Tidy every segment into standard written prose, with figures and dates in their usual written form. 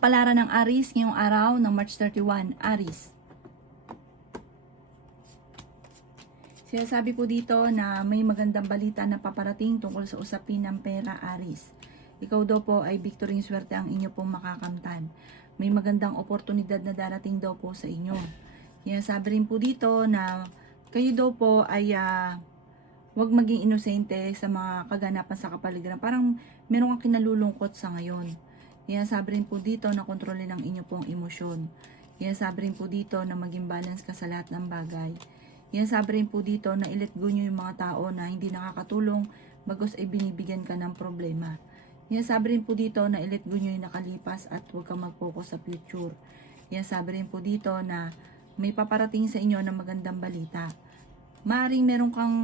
Kapalaran ng Aries ngayong araw ng March 31, Aries. Sinasabi po dito na may magandang balita na paparating tungkol sa usapin ng pera, Aries. Ikaw daw po ay victory swerte ang inyo pong makakamtan. May magandang oportunidad na darating daw po sa inyo. Sinasabi rin po dito na kayo daw po ay huwag maging inosente sa mga kaganapan sa kapaligiran. Parang meron kang kinalulungkot sa ngayon. Sabi rin po dito na kontrolin ang inyo pong emosyon. Sabi rin po dito na maging balance ka sa lahat ng bagay. Sabi rin po dito na i-let go nyo yung mga tao na hindi nakakatulong bagos ay binibigyan ka ng problema. Sabi rin po dito na i-let go nyo yung nakalipas at huwag kang mag-focus sa future. Sabi rin po dito na may paparating sa inyo na magandang balita. Maaring meron kang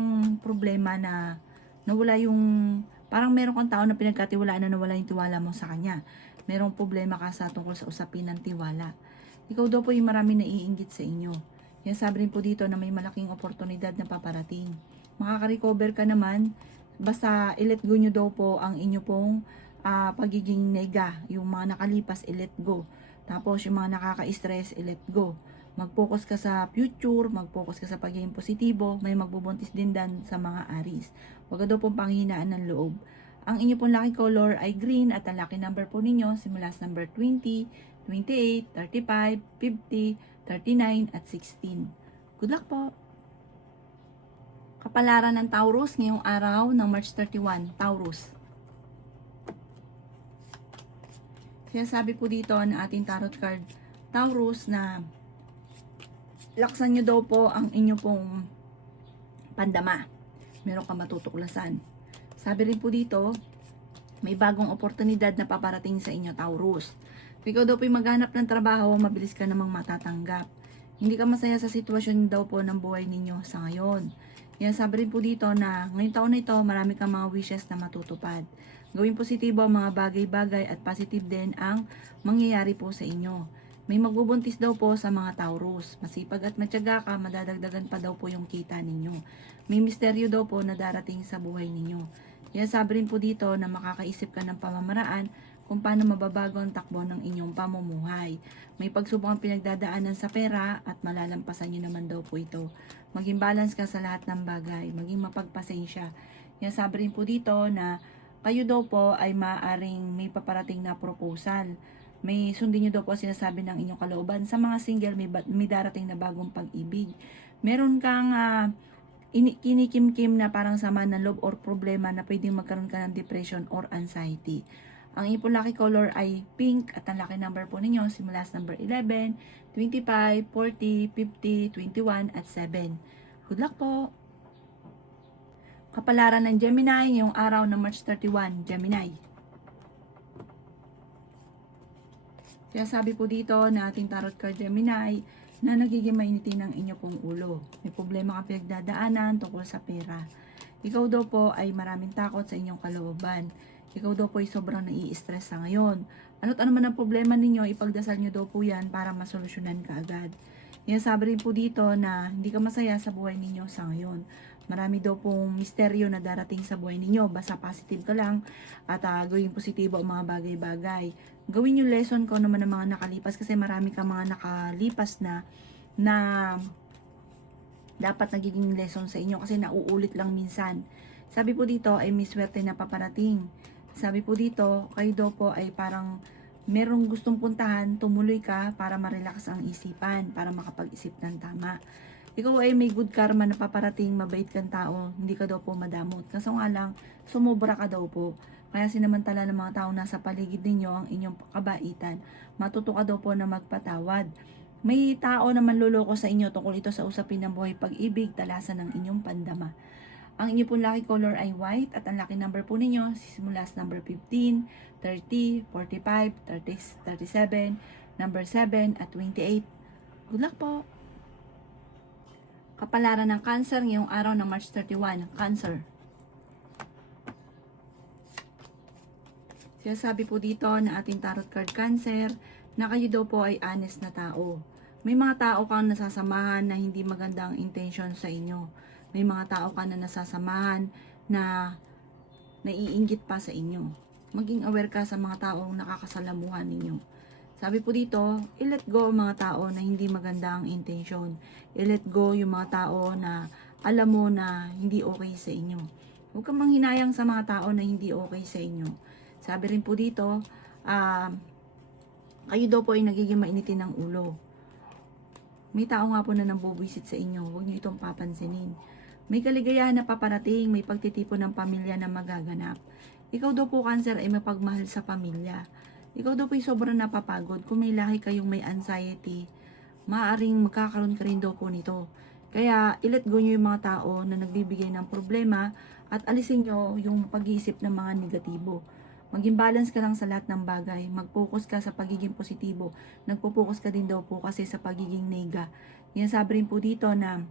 problema na nawala yung, parang meron kang tao na pinagkatiwalaan na nawala yung tiwala mo sa kanya. Merong problema ka sa tungkol sa usapin ng tiwala. Ikaw daw po yung marami naiinggit sa inyo. Sabi rin po dito na may malaking oportunidad na paparating. Makaka-recover ka naman, basta i-let go nyo daw po ang inyo pong pagiging nega. Yung mga nakalipas, i-let go. Tapos yung mga nakaka-stress, i-let go. Mag-focus ka sa future, mag-focus ka sa pagiging positibo, may magbubuntis din dan sa mga Aries. Huwag daw pong panghinaan ng loob. Ang inyo pong lucky color ay green at ang lucky number po ninyo simula sa number 20, 28, 35, 50, 39 at 16. Good luck po! Kapalaran ng Taurus ngayong araw ng March 31, Taurus. Sinasabi po dito ng ating tarot card, Taurus, na laksan nyo daw po ang inyo pong pandama. Meron kang matutuklasan. Sabi rin po dito, may bagong oportunidad na paparating sa inyo, Taurus. Ikaw daw po yung maghanap ng trabaho, mabilis ka namang matatanggap. Hindi ka masaya sa sitwasyon daw po ng buhay ninyo sa ngayon. Sabi rin po dito na ngayong taon na ito, marami kang mga wishes na matutupad. Gawing positibo ang mga bagay-bagay at positive din ang mangyayari po sa inyo. May magbubuntis daw po sa mga Taurus. Masipag at matyaga ka, madadagdagan pa daw po yung kita ninyo. May misteryo daw po na darating sa buhay ninyo. Sabi rin po dito na makakaisip ka ng pamamaraan kung paano mababago ang takbo ng inyong pamumuhay. May pagsubok ang pinagdadaanan sa pera at malalampasan nyo naman daw po ito. Maging balance ka sa lahat ng bagay, maging mapagpasensya. Sabi rin po dito na kayo daw po ay maaaring may paparating na proposal. May sundin nyo daw po sinasabi ng inyong kalooban. Sa mga single, may darating na bagong pag-ibig. Meron kang kinikim-kim na parang sama ng loob or problema na pwedeng magkaroon ka ng depression or anxiety. Ang inyong lucky color ay pink at ang lucky number po ninyo simula sa number 11, 25, 40, 50, 21 at 7. Good luck po! Kapalaran ng Gemini ngayong araw ng March 31, Gemini. Kaya sabi po dito na ating tarot card Gemini na nagiging mainitin ang inyo pong ulo. May problema ka pinagdadaanan tungkol sa pera. Ikaw daw po ay maraming takot sa inyong kalooban. Ikaw daw po ay sobrang nai-stress sa ngayon. Ano't ano man ang problema ninyo, ipagdasal nyo daw po yan para masolusyonan ka agad. Sabi rin po dito na hindi ka masaya sa buhay ninyo sa ngayon. Marami daw pong misteryo na darating sa buhay ninyo. Basta positive ka lang at gawing positibo ang mga bagay-bagay. Gawin yung lesson ko naman ng mga nakalipas kasi marami ka mga nakalipas na dapat nagiging lesson sa inyo kasi nauulit lang minsan. Sabi po dito ay may swerte na paparating. Sabi po dito, kayo daw po ay parang merong gustong puntahan, tumuloy ka para ma-relax ang isipan, para makapag-isip ng tama. Ikaw ay may good karma na paparating, mabait kang tao, hindi ka daw po madamot. Kaso nga lang, sumobra ka daw po. Kaya sinamantala ng mga tao nasa paligid ninyo ang inyong kabaitan. Matuto ka daw po na magpatawad. May tao na manloloko sa inyo tungkol ito sa usapin ng buhay pag-ibig, talasan ng inyong pandama. Ang inyo pong lucky color ay white at ang lucky number po ninyo simula sa number 15, 30, 45, 30, 37, number 7 at 28. Good luck po! Kapalaran ng Cancer ngayong araw ng March 31, Cancer. Sinasabi po dito na ating tarot card Cancer na kayo daw po ay honest na tao. May mga tao kang nasasamahan na hindi magandang intention sa inyo. May mga tao ka na nasasamahan na naiinggit pa sa inyo. Maging aware ka sa mga taong nakakasalamuhan ninyo. Sabi po dito, i-let go ang mga tao na hindi maganda ang intention. I-let go yung mga tao na alam mo na hindi okay sa inyo. Huwag kang manghinayang sa mga tao na hindi okay sa inyo. Sabi rin po dito, kayo daw po ay nagiging mainitin ng ulo. May tao nga po na nambubwisit sa inyo. Huwag niyo itong papansinin. May kaligayahan na paparating, may pagtitipon ng pamilya na magaganap. Ikaw daw po, Cancer, ay mapagmahal sa pamilya. Ikaw daw po ay sobrang napapagod. Kung may lahi kayong may anxiety, maaaring magkakaroon ka rin daw po nito. Kaya, i-let go nyo yung mga tao na nagbibigay ng problema at alisin nyo yung pag-iisip ng mga negatibo. Maging balance ka lang sa lahat ng bagay. Mag-focus ka sa pagiging positibo. Nagpo-focus ka din daw po kasi sa pagiging nega. Yan sabi rin po dito na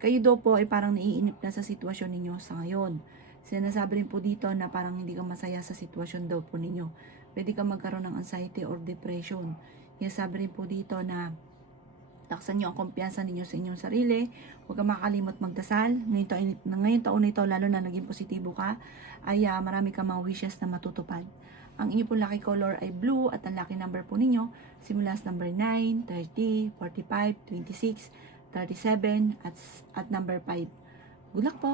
kayo daw po ay parang naiinip na sa sitwasyon ninyo sa ngayon. Sinasabi rin po dito na parang hindi ka masaya sa sitwasyon daw po ninyo. Pwede ka magkaroon ng anxiety or depression. Yan sabi rin po dito na taksan nyo ang kumpiyansa ninyo sa inyong sarili. Huwag kang makakalimot magdasal. Ngayon taon na ito, lalo na naging positibo ka, ay marami kang mga wishes na matutupad. Ang inyo pong lucky color ay blue at ang lucky number po ninyo simula sa number 9, 30, 45, 26, 37 at number 5. Good luck po!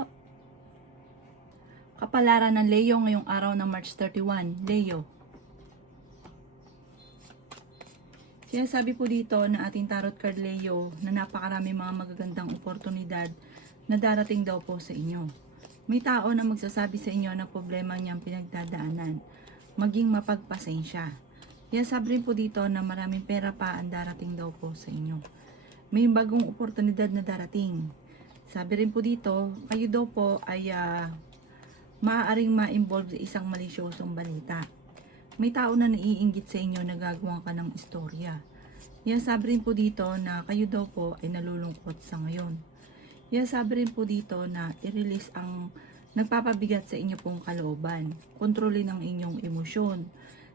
Kapalaran ng Leo ngayong araw ng March 31. Leo. Sinasabi po dito na ating tarot card Leo na napakarami mga magagandang oportunidad na darating daw po sa inyo. May tao na magsasabi sa inyo na problema niyang pinagdadaanan. Maging mapagpasensya. Sinasabi rin po dito na maraming pera pa ang darating daw po sa inyo. May bagong oportunidad na darating. Sabi rin po dito, kayo daw po ay maaaring ma-involve sa isang malisyosong balita. May tao na naiinggit sa inyo na gagawa ka ng istorya. Yan sabi rin po dito na kayo daw po ay nalulungkot sa ngayon. Yan sabi rin po dito na i-release ang nagpapabigat sa inyo pong kalooban. Kontrolin ang inyong emosyon.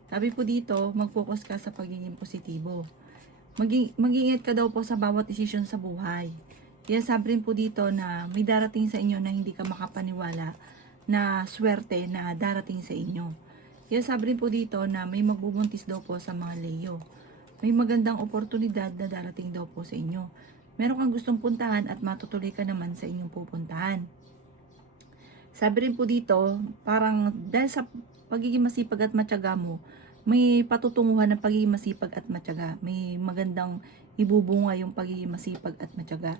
Sabi po dito, mag-focus ka sa pagiging positibo. Mag-iingat ka daw po sa bawat desisyon sa buhay. Yan sabi rin po dito na may darating sa inyo na hindi ka makapaniwala na swerte na darating sa inyo. Yan sabi rin po dito na may magbubuntis daw po sa mga Leo. May magandang oportunidad na darating daw po sa inyo. Meron kang gustong puntahan at matutuloy ka naman sa inyong pupuntahan. Sabi rin po dito, parang dahil sa pagiging masipag at matyaga mo, may patutunguhan ng pagiging masipag at matyaga. May magandang ibubunga yung pagiging masipag at matyaga.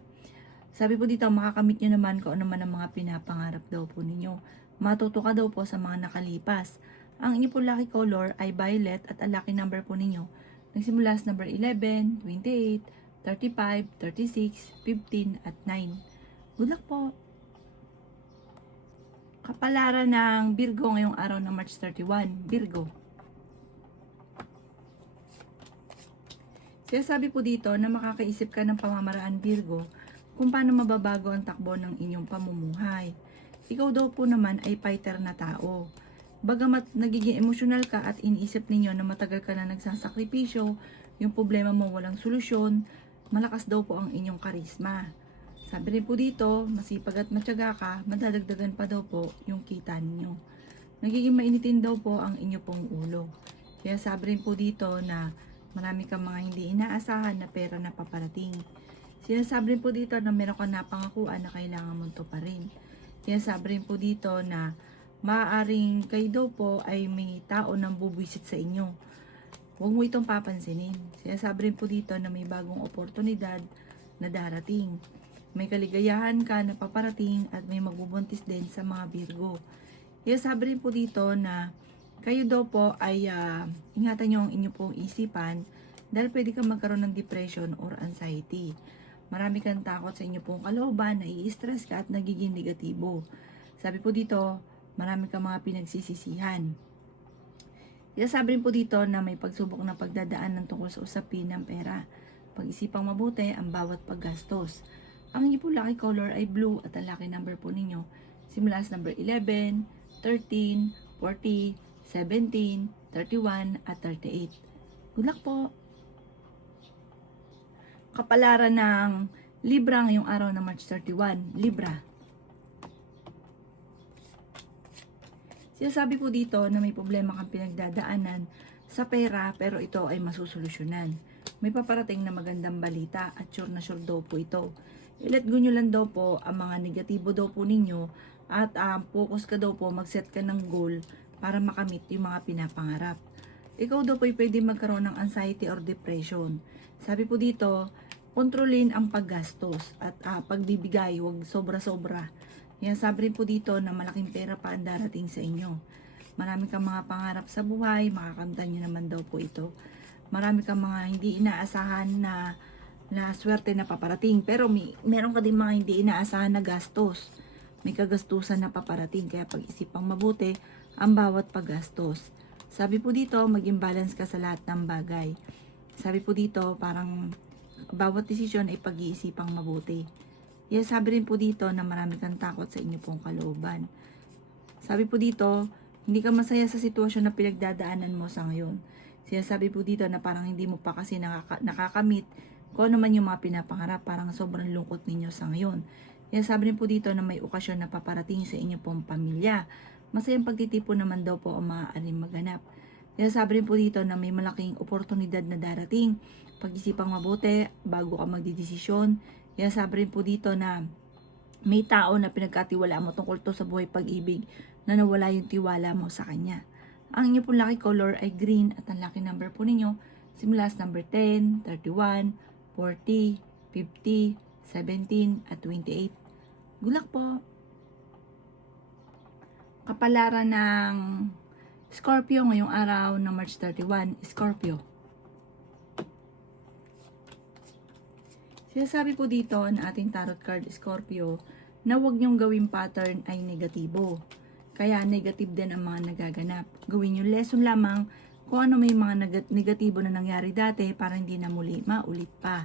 Sabi po dito, makakamit nyo naman kung ano man ang mga pinapangarap daw po ninyo. Matuto ka daw po sa mga nakalipas. Ang inyo po lucky color ay violet at ang lucky number po ninyo nagsimula sa number 11, 28, 35, 36, 15 at 9. Good luck po! Kapalaran ng Virgo ngayong araw ng March 31. Virgo. Sinasabi po dito na makakaisip ka ng pamamaraan Virgo kung paano mababago ang takbo ng inyong pamumuhay. Ikaw daw po naman ay fighter na tao. Bagamat nagiging emosyonal ka at iniisip ninyo na matagal ka na nagsasakripisyo, yung problema mo walang solusyon, malakas daw po ang inyong karisma. Sabi rin po dito, masipag at matyaga ka, madadagdagan pa daw po yung kita ninyo. Nagiging mainitin daw po ang inyo pong ulo. Kaya sabi rin po dito na marami kang mga hindi inaasahan na pera na paparating. Sinasabi rin po dito na meron kang napangakuan na kailangan mong tuparin. Sinasabi rin po dito na maaaring kayo daw po ay may tao nang bubwisit sa inyo. Huwag mo itong papansinin. Sinasabi rin po dito na may bagong oportunidad na darating. May kaligayahan ka na paparating at may magbubuntis din sa mga Virgo. Sinasabi rin po dito na kayo daw po ay ingatan nyo ang inyo pong isipan dahil pwede kang magkaroon ng depression or anxiety. Marami kang takot sa inyo pong kalooban, nai-stress ka at nagiging negatibo. Sabi po dito, marami kang mga pinagsisisihan. Sabi rin po dito na may pagsubok na pagdadaan ng tungkol sa usapin ng pera. Pag-isipang mabuti ang bawat paggastos. Ang inyo po lucky color ay blue at ang lucky number po ninyo simula sa number 11, 13, 40, 17, 31 at 38. Good luck po! Kapalaran ng Libra ngayong araw ng March 31. Libra. Sinasabi po dito na may problema kang pinagdadaanan sa pera, pero ito ay masusolusyonan. May paparating na magandang balita at sure na sure daw po ito. I-let go nyo lang daw po ang mga negatibo daw po ninyo at focus ka daw po, mag-set ka ng goal para makamit yung mga pinapangarap. Ikaw daw po ay pwede magkaroon ng anxiety or depression. Sabi po dito, kontrolin ang paggastos at pagbibigay, huwag sobra-sobra. Yan, sabi rin po dito na malaking pera pa ang darating sa inyo. Marami kang mga pangarap sa buhay, makakamtan nyo naman daw po ito. Marami kang mga hindi inaasahan na swerte na paparating. Pero meron ka din mga hindi inaasahan na gastos. May kagastusan na paparating. Kaya pag-isipang mabuti ang bawat paggastos. Sabi po dito, maging balance ka sa lahat ng bagay. Sabi po dito, parang bawat desisyon ay pag-iisipang mabuti. Yes, sabi rin po dito na marami kang takot sa inyo pong kalooban. Sabi po dito, hindi ka masaya sa sitwasyon na pinagdadaanan mo sa ngayon. Sinasabi po dito na parang hindi mo pa kasi nakakamit kung ano man yung mga pinapangarap, parang sobrang lungkot ninyo sa ngayon. Yan, sabi rin po dito na may okasyon na paparating sa inyo pong pamilya. Masayang pagtitipon naman daw po ang maaaring maganap. Yan, sabi rin po dito na may malaking oportunidad na darating. Pag-isipang mabuti bago ka magdidesisyon. Yan, sabi rin po dito na may tao na pinagkatiwalaan mo tungkol to sa buhay pag-ibig na nawala yung tiwala mo sa kanya. Ang inyo pong lucky color ay green at ang lucky number po ninyo simula sa number 10, 31, 40, 50, 17 at 28. Good luck po! Kapalaran ng Scorpio ngayong araw ng March 31, Scorpio. Sinasabi po dito na ating tarot card Scorpio na huwag niyong gawing pattern ay negatibo. Kaya negative din ang mga nagaganap. Gawin yung lesson lamang kung ano may mga negatibo na nangyari dati para hindi na muli maulit pa.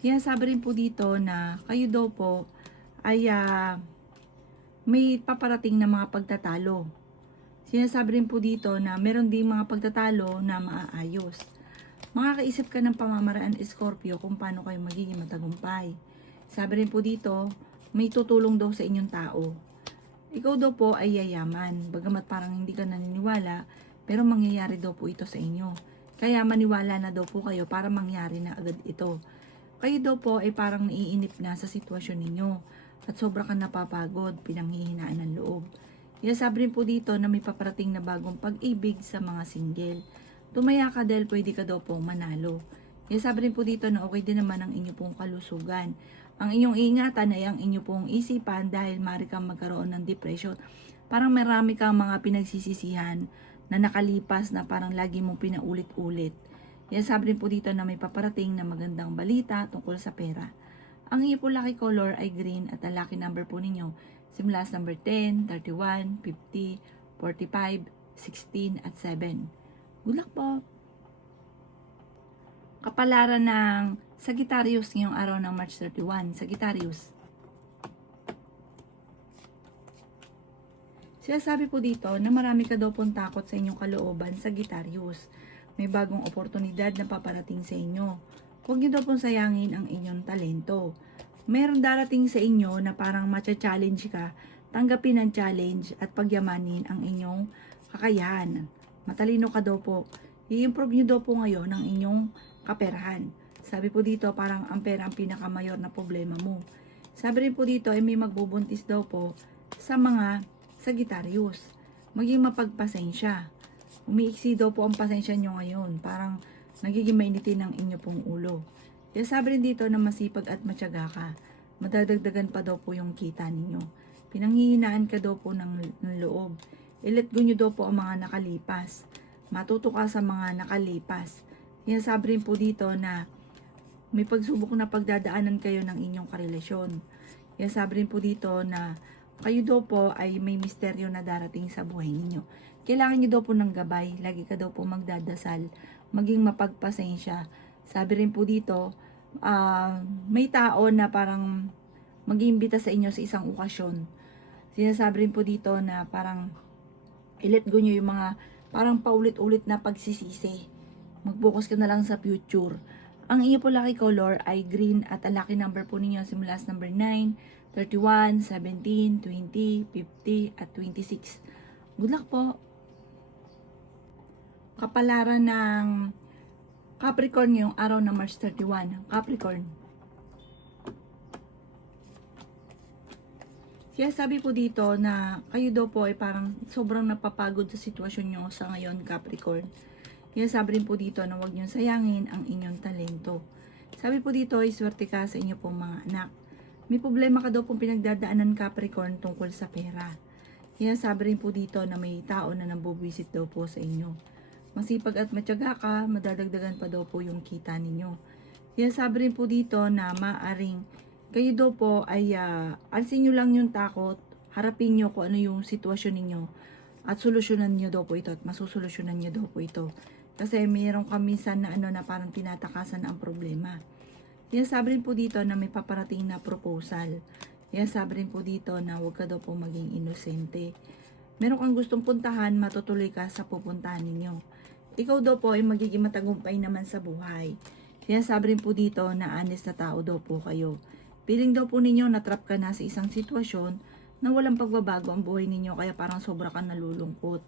Kaya sabi rin po dito na kayo daw po ay may paparating na mga pagtatalo. Sinasabi rin po dito na meron din mga pagtatalo na maaayos. Makakaisip ka ng pamamaraan Scorpio kung paano kayo magiging matagumpay. Sabi rin po dito, may tutulong daw sa inyong tao. Ikaw daw po ay yayaman, bagamat parang hindi ka naniniwala, pero mangyayari daw po ito sa inyo. Kaya maniwala na daw po kayo para mangyari na agad ito. Kayo daw po ay parang naiinip na sa sitwasyon ninyo at sobra ka napapagod, pinanghihinaan ng loob. Kaya sabi rin po dito na may paparating na bagong pag-ibig sa mga single. Tumaya ka dahil pwede ka daw pong manalo. Kaya sabi rin po dito na okay din naman ang inyo pong kalusugan. Ang inyong ingatan ay ang inyo pong isipan dahil maaari kang magkaroon ng depression. Parang marami kang mga pinagsisisihan na nakalipas na parang lagi mong pinaulit-ulit. Kaya sabi rin po dito na may paparating na magandang balita tungkol sa pera. Ang inyong po lucky color ay green at ang lucky number po ninyo simula sa number 10, 31, 50, 45, 16 at 7. Good luck po! Kapalaran ng Sagittarius ngayong araw ng March 31. Sagittarius. Sinasabi po dito na marami ka daw pong takot sa inyong kalooban, Sagittarius. May bagong oportunidad na paparating sa inyo. Huwag niyo daw pong sayangin ang inyong talento. Meron darating sa inyo na parang matcha-challenge ka, tanggapin ang challenge at pagyamanin ang inyong kakayahan. Matalino ka daw po. I-improve niyo daw po ngayon ang inyong kaperahan. Sabi po dito, parang ang pera ang pinakamayor na problema mo. Sabi rin po dito, ay may magbubuntis daw po sa mga Sagittarius. Maging mapagpasensya. Umiiksi daw po ang pasensya nyo ngayon. Parang nagiging mainitin ang inyo pong ulo. Kaya sabi rin dito na masipag at matyaga ka. Madadagdagan pa daw po yung kita ninyo. Pinanghihinaan ka daw po ng loob. I-let go nyo daw po ang mga nakalipas. Matuto ka sa mga nakalipas. Kaya sabi rin po dito na may pagsubok na pagdadaanan kayo ng inyong karelasyon. Kaya sabi rin po dito na kayo daw po ay may misteryo na darating sa buhay ninyo. Kailangan nyo daw po ng gabay. Lagi ka daw po magdadasal. Maging mapagpasensya. Sabi rin po dito, may tao na parang mag-iimbita sa inyo sa isang okasyon. Sinasabi rin po dito na parang i-let go nyo yung mga parang paulit-ulit na pagsisisi. Mag-focus ka na lang sa future. Ang inyo po lucky color ay green at ang lucky number po ninyo simula sa number 9, 31, 17, 20, 50 at 26. Good luck po! Kapalaran ng Capricorn yung araw ng March 31. Capricorn. Kaya sabi po dito na kayo daw po ay parang sobrang napapagod sa sitwasyon nyo sa ngayon, Capricorn. Kaya sabi rin po dito na huwag nyo sayangin ang inyong talento. Sabi po dito ay swerte ka sa inyo pong mga anak. May problema ka daw pong pinagdadaanan, Capricorn, tungkol sa pera. Kaya sabi rin po dito na may tao na nambubwisit daw po sa inyo. Masipag at matyaga ka, madadagdagan pa daw po yung kita ninyo. Kaya sabi rin po dito na maaring kayo daw po ay alisin nyo lang yung takot, harapin nyo kung ano yung sitwasyon ninyo at solusyonan nyo daw po ito at masusolusyonan nyo daw po ito. Kasi mayroon kamisan na na parang tinatakasan ang problema. Kaya sabi rin po dito na may paparating na proposal. Kaya sabi rin po dito na huwag ka daw po maging inosente. Meron kang gustong puntahan, matutuloy ka sa pupuntahan ninyo. Ikaw daw po ay magiging matagumpay naman sa buhay. Kaya sabi rin po dito na honest na tao daw po kayo. Piling daw po ninyo na-trap ka na sa isang sitwasyon na walang pagbabago ang buhay ninyo kaya parang sobra ka nalulungkot.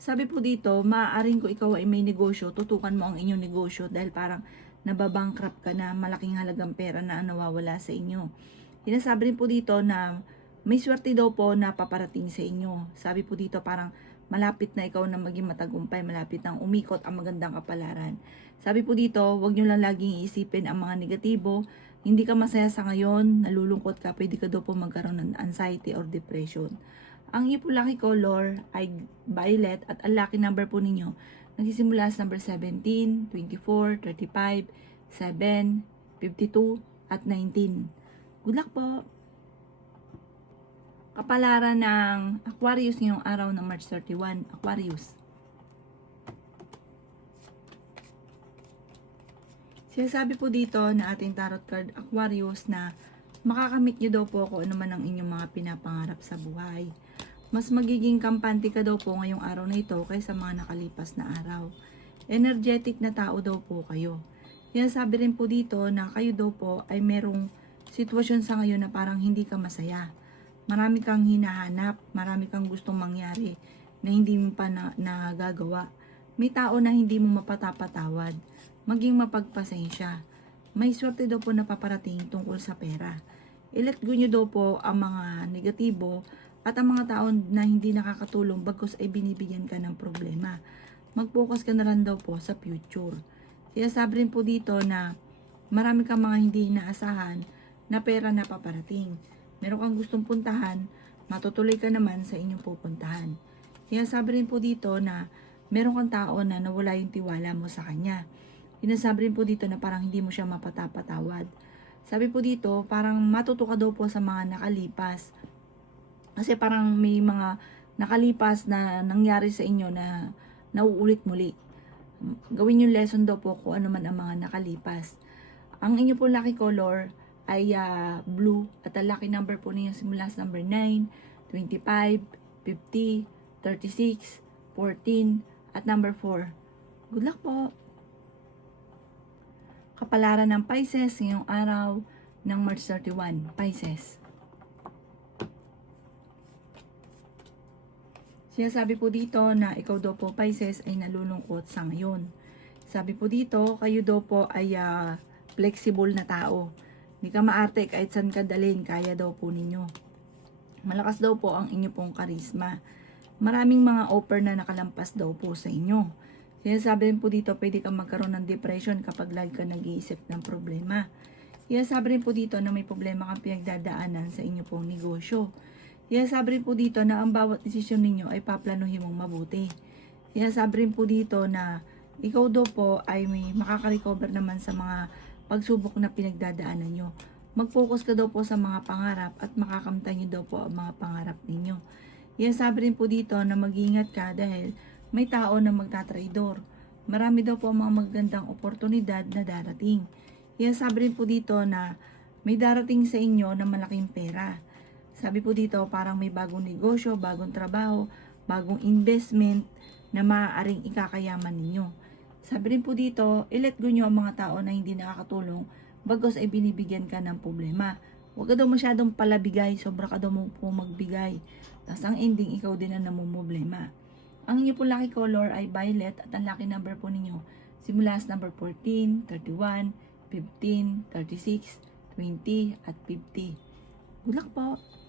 Sabi po dito, maaaring kung ikaw ay may negosyo, tutukan mo ang inyong negosyo dahil parang nababankrupt ka na, malaking halagang pera na nawawala sa inyo. Sinasabi rin po dito na may swerte daw po na paparating sa inyo. Sabi po dito parang malapit na ikaw na maging matagumpay, malapit nang umikot ang magandang kapalaran. Sabi po dito, huwag nyo lang laging iisipin ang mga negatibo. Hindi ka masaya sa ngayon, nalulungkot ka, pwede ka daw po magkaroon ng anxiety or depression. Ang iyo po lucky color ay violet at ang lucky number po ninyo nagsisimula sa number 17, 24, 35, 7, 52, at 19. Good luck po! Kapalaran ng Aquarius ngayong araw ng March 31, Aquarius. Sinasabi po dito na ating tarot card Aquarius na makakamit nyo daw po kung ano man ang inyong mga pinapangarap sa buhay. Mas magiging kampante ka daw po ngayong araw na ito kaysa mga nakalipas na araw. Energetic na tao daw po kayo. Sinasabi rin po dito na kayo daw po ay merong sitwasyon sa ngayon na parang hindi ka masaya. Marami kang hinahanap, marami kang gustong mangyari na hindi mo pa nagagawa. May tao na hindi mo mapatapatawad. Maging mapagpasensya. May swerte daw po na paparating tungkol sa pera. I-let go nyo daw po ang mga negatibo at ang mga tao na hindi nakakatulong bagkus ay binibigyan ka ng problema. Mag-focus ka na lang daw po sa future. Kaya sabi rin po dito na marami kang mga hindi inaasahan na pera na paparating. Meron kang gustong puntahan, matutuloy ka naman sa inyong pupuntahan. Kaya sabi rin po dito na meron kang tao na nawala yung tiwala mo sa kanya. Sinasabi rin po dito na parang hindi mo siya mapatapatawad. Sabi po dito, parang matuto ka daw po sa mga nakalipas. Kasi parang may mga nakalipas na nangyari sa inyo na nauulit muli. Gawin yung lesson daw po kung ano man ang mga nakalipas. Ang inyo po lucky color ay blue at ang lucky number po ninyo simula sa number 9, 25, 50, 36, 14, at number 4. Good luck po! Kapalaran ng Pisces ngayong araw ng March 31, Pisces. Sinasabi po dito na ikaw daw po, Pisces, ay nalulungkot sa ngayon. Sabi po dito, kayo daw po ay flexible na tao. Hindi ka maarte kahit saan ka dalhin, kaya daw po ninyo. Malakas daw po ang inyo pong karisma. Maraming mga offer na nakalampas daw po sa inyo. Sinasabi rin po dito, pwede kang magkaroon ng depression kapag lagi ka nag-iisip ng problema. Sinasabi rin po dito na may problema kang pinagdadaanan sa inyo pong negosyo. Sinasabi rin po dito na ang bawat desisyon ninyo ay paplanuhin mong mabuti. Sinasabi rin po dito na ikaw daw po ay may makaka-recover naman sa mga pagsubok na pinagdadaanan nyo. Mag-focus ka daw po sa mga pangarap at makakamtan nyo daw po ang mga pangarap ninyo. Sinasabi rin po dito na mag-iingat ka dahil may tao na magtatraidor. Marami daw po mga magandang oportunidad na darating. Sabi rin po dito na may darating sa inyo na malaking pera. Sabi po dito parang may bagong negosyo, bagong trabaho, bagong investment na maaaring ikakayaman ninyo. Sabi rin po dito, i-let go nyo ang mga tao na hindi nakakatulong bagos ay binibigyan ka ng problema. Huwag ka daw masyadong palabigay, sobra ka daw mo po magbigay. Tapos ang ending, ikaw din ang namumblema. Ang inyo po lucky color ay violet at ang lucky number po ninyo simula sa number 14, 31, 15, 36, 20 at 50. Good luck po!